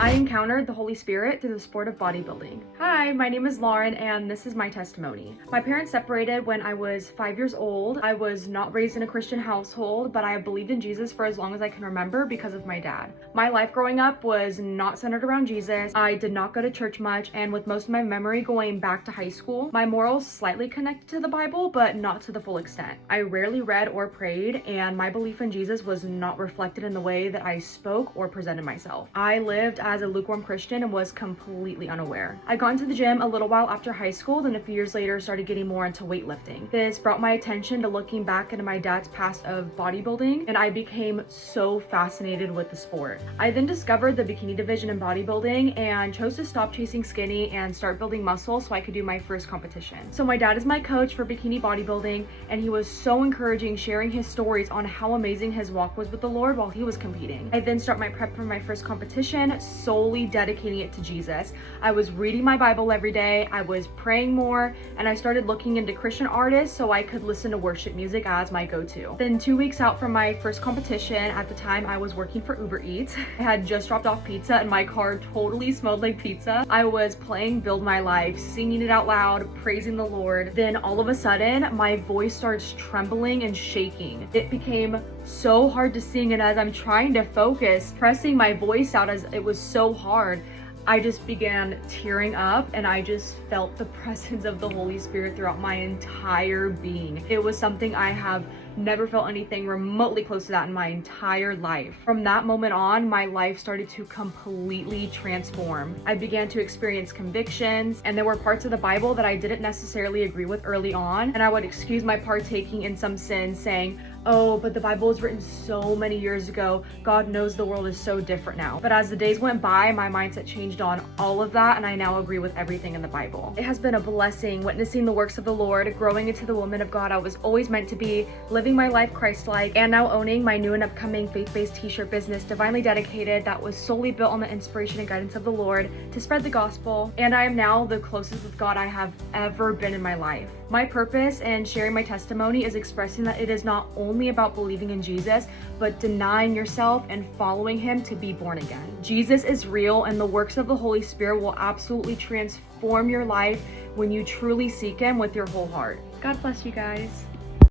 I encountered the Holy Spirit through the sport of bodybuilding. Hi, my name is Lauren and this is my testimony. My parents separated when I was 5 years old. I was not raised in a Christian household, but I have believed in Jesus for as long as I can remember because of my dad. My life growing up was not centered around Jesus. I did not go to church much, and with most of my memory going back to high school, my morals slightly connected to the Bible, but not to the full extent. I rarely read or prayed, and my belief in Jesus was not reflected in the way that I spoke or presented myself. I lived as a lukewarm Christian and was completely unaware. I got into the gym a little while after high school, then a few years later started getting more into weightlifting. This brought my attention to looking back into my dad's past of bodybuilding, and I became so fascinated with the sport. I then discovered the bikini division in bodybuilding and chose to stop chasing skinny and start building muscle so I could do my first competition. So my dad is my coach for bikini bodybuilding, and he was so encouraging, sharing his stories on how amazing his walk was with the Lord while he was competing. I then start my prep for my first competition, solely dedicating it to Jesus. I was reading my Bible every day, I was praying more, and I started looking into Christian artists so I could listen to worship music as my go-to. Then 2 weeks out from my first competition, at the time I was working for Uber Eats. I had just dropped off pizza and my car totally smelled like pizza. I was playing Build My Life, singing it out loud, praising the Lord. Then all of a sudden, my voice starts trembling and shaking. It became so hard to sing, and as I'm trying to focus, pressing my voice out as it was so hard, I just began tearing up, and I just felt the presence of the Holy Spirit throughout my entire being. It was something I have never felt anything remotely close to that in my entire life. From that moment on, my life started to completely transform. I began to experience convictions, and there were parts of the Bible that I didn't necessarily agree with early on, and I would excuse my partaking in some sins saying, "Oh, but the Bible was written so many years ago. God knows the world is so different now." But as the days went by, my mindset changed on all of that, and I now agree with everything in the Bible. It has been a blessing witnessing the works of the Lord, growing into the woman of God I was always meant to be, living my life Christ-like, and now owning my new and upcoming faith-based t-shirt business, Divinely Dedicated, that was solely built on the inspiration and guidance of the Lord to spread the gospel. And I am now the closest with God I have ever been in my life. My purpose in sharing my testimony is expressing that it is not only about believing in Jesus, but denying yourself and following him to be born again. Jesus is real, and the works of the Holy Spirit will absolutely transform your life when you truly seek him with your whole heart. God bless you guys.